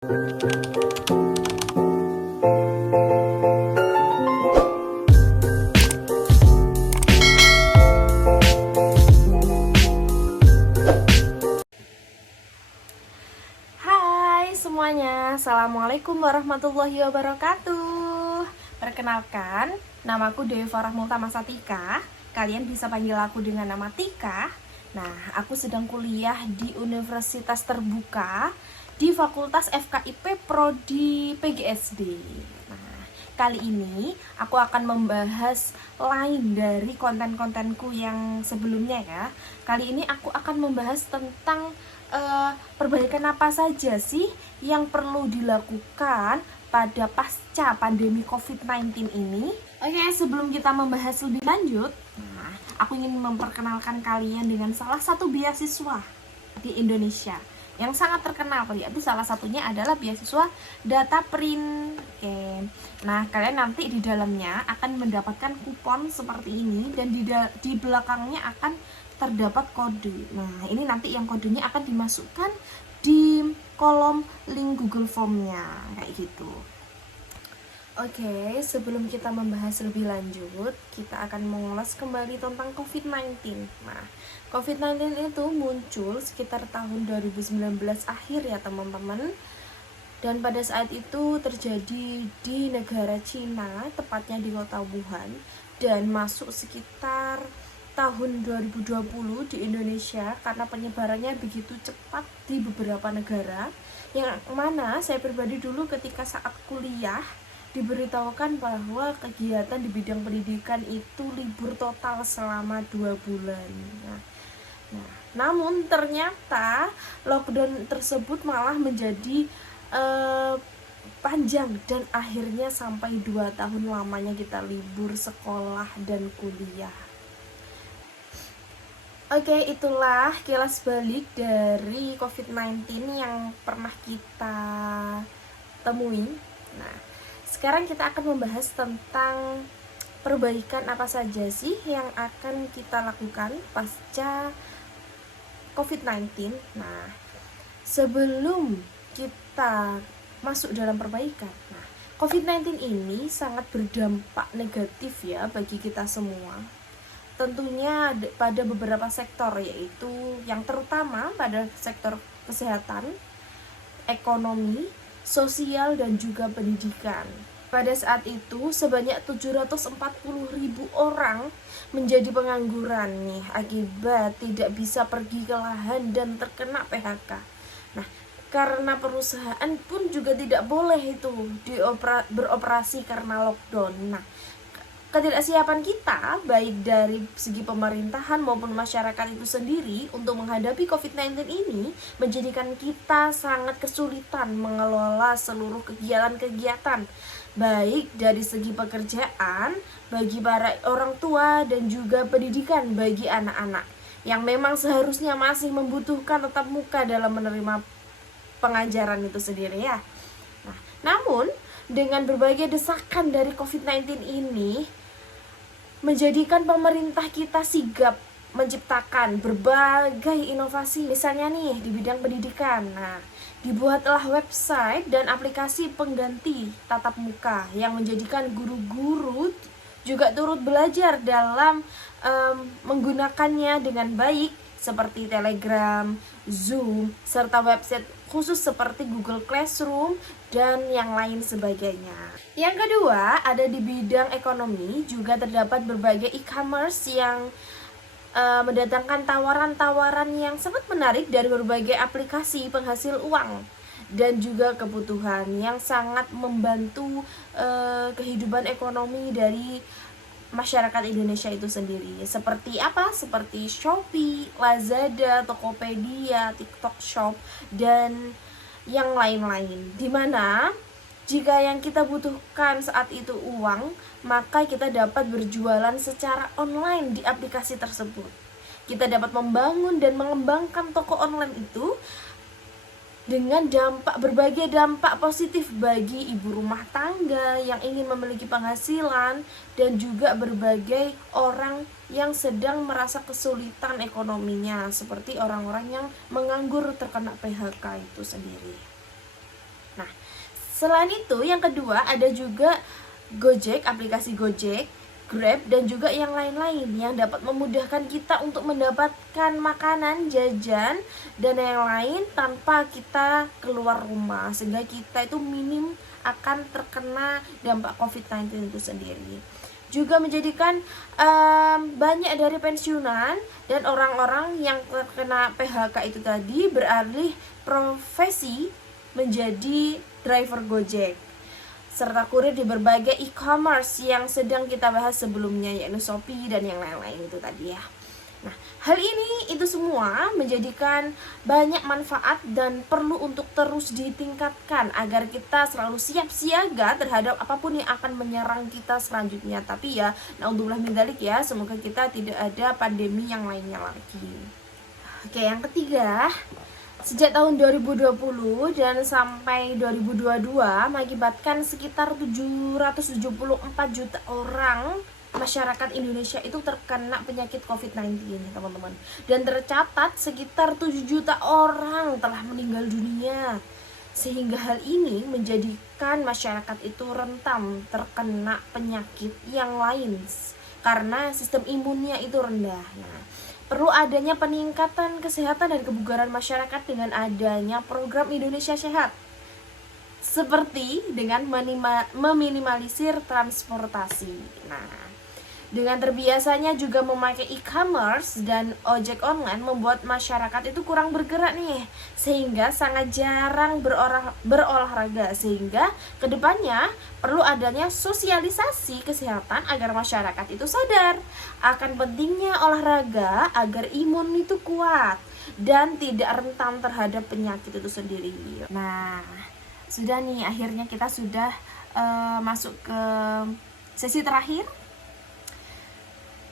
Hai semuanya, Assalamualaikum warahmatullahi wabarakatuh. Perkenalkan, namaku Dewi Farah Multama Satika. Kalian bisa panggil aku dengan nama Tika. Nah, aku sedang kuliah di Universitas Terbuka di Fakultas FKIP Prodi PGSD. Nah, kali ini aku akan membahas lain dari konten-kontenku yang sebelumnya ya. Kali ini aku akan membahas tentang perbaikan apa saja sih yang perlu dilakukan pada pasca pandemi COVID-19 ini. Oke, sebelum kita membahas lebih lanjut, aku ingin memperkenalkan kalian dengan salah satu beasiswa di Indonesia yang sangat terkenal, yaitu salah satunya adalah beasiswa DataPrint. Oke. Nah, kalian nanti di dalamnya akan mendapatkan kupon seperti ini dan di belakangnya akan terdapat kode. Nah, ini nanti yang kodenya akan dimasukkan di kolom link Google Form-nya kayak gitu. Oke, sebelum kita membahas lebih lanjut, kita akan mengulas kembali tentang COVID-19. Nah, COVID-19 itu muncul sekitar tahun 2019 akhir ya teman-teman. Dan pada saat itu terjadi di negara Cina, tepatnya di kota Wuhan, dan masuk sekitar tahun 2020 di Indonesia karena penyebarannya begitu cepat di beberapa negara, yang mana saya pribadi dulu ketika saat kuliah diberitahukan bahwa kegiatan di bidang pendidikan itu libur total selama 2 bulan. Namun ternyata lockdown tersebut malah menjadi panjang dan akhirnya sampai 2 tahun lamanya kita libur sekolah dan kuliah. Oke, itulah kilas balik dari COVID-19 yang pernah kita temui. Nah, sekarang kita akan membahas tentang perbaikan apa saja sih yang akan kita lakukan pasca COVID-19. Nah, sebelum kita masuk dalam perbaikan, COVID-19 ini sangat berdampak negatif ya bagi kita semua. Tentunya pada beberapa sektor, yaitu yang terutama pada sektor kesehatan, ekonomi, sosial, dan juga pendidikan. Pada saat itu sebanyak 740.000 orang menjadi pengangguran nih akibat tidak bisa pergi ke lahan dan terkena PHK. Nah, karena perusahaan pun juga tidak boleh itu beroperasi karena lockdown. Nah, ketidaksiapan kita baik dari segi pemerintahan maupun masyarakat itu sendiri untuk menghadapi COVID-19 ini menjadikan kita sangat kesulitan mengelola seluruh kegiatan-kegiatan, baik dari segi pekerjaan bagi para orang tua dan juga pendidikan bagi anak-anak yang memang seharusnya masih membutuhkan tatap muka dalam menerima pengajaran itu sendiri ya. Namun dengan berbagai desakan dari COVID-19 ini menjadikan pemerintah kita sigap menciptakan berbagai inovasi, misalnya nih di bidang pendidikan. Nah, dibuatlah website dan aplikasi pengganti tatap muka yang menjadikan guru-guru juga turut belajar dalam menggunakannya dengan baik, seperti Telegram, Zoom, serta website khusus seperti Google Classroom dan yang lain sebagainya. Yang kedua, ada di bidang ekonomi, juga terdapat berbagai e-commerce yang mendatangkan tawaran-tawaran yang sangat menarik dari berbagai aplikasi penghasil uang dan juga kebutuhan yang sangat membantu kehidupan ekonomi dari masyarakat Indonesia itu sendiri. Seperti apa? Seperti Shopee, Lazada, Tokopedia, TikTok Shop, dan yang lain-lain. Dimana jika yang kita butuhkan saat itu uang, maka kita dapat berjualan secara online di aplikasi tersebut. Kita dapat membangun dan mengembangkan toko online itu dengan berbagai dampak positif bagi ibu rumah tangga yang ingin memiliki penghasilan dan juga berbagai orang yang sedang merasa kesulitan ekonominya, seperti orang-orang yang menganggur terkena PHK itu sendiri. Nah, selain itu yang kedua ada juga Gojek, aplikasi Gojek, Grab, dan juga yang lain-lain yang dapat memudahkan kita untuk mendapatkan makanan, jajan, dan yang lain tanpa kita keluar rumah, sehingga kita itu minim akan terkena dampak COVID-19 itu sendiri. Juga menjadikan banyak dari pensiunan dan orang-orang yang terkena PHK itu tadi beralih profesi menjadi driver Gojek serta kurir di berbagai e-commerce yang sedang kita bahas sebelumnya, yaitu Shopee dan yang lain-lain itu tadi ya. Nah, hal ini itu semua menjadikan banyak manfaat dan perlu untuk terus ditingkatkan agar kita selalu siap siaga terhadap apapun yang akan menyerang kita selanjutnya. Tapi ya, naudzubillah min dzalik ya, semoga kita tidak ada pandemi yang lainnya lagi. Oke, yang ketiga, sejak tahun 2020 dan sampai 2022 mengakibatkan sekitar 774 juta orang masyarakat Indonesia itu terkena penyakit COVID-19 teman-teman. Dan tercatat sekitar 7 juta orang telah meninggal dunia. Sehingga hal ini menjadikan masyarakat itu rentan terkena penyakit yang lain karena sistem imunnya itu rendah. Nah, perlu adanya peningkatan kesehatan dan kebugaran masyarakat dengan adanya program Indonesia Sehat, seperti dengan meminimalisir transportasi. Nah, dengan terbiasanya juga memakai e-commerce dan ojek online membuat masyarakat itu kurang bergerak nih, sehingga sangat jarang berolahraga. Sehingga kedepannya perlu adanya sosialisasi kesehatan agar masyarakat itu sadar akan pentingnya olahraga agar imun itu kuat dan tidak rentan terhadap penyakit itu sendiri. Nah, sudah nih, akhirnya kita sudah masuk ke sesi terakhir.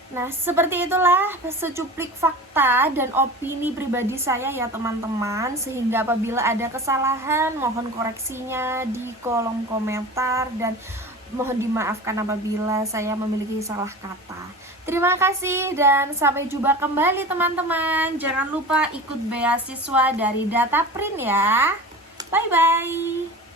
Nah, seperti itulah secuplik fakta dan opini pribadi saya ya teman-teman. Sehingga apabila ada kesalahan, mohon koreksinya di kolom komentar dan mohon dimaafkan apabila saya memiliki salah kata. Terima kasih dan sampai jumpa kembali teman-teman. Jangan lupa ikut beasiswa dari Data Print ya. Bye-bye.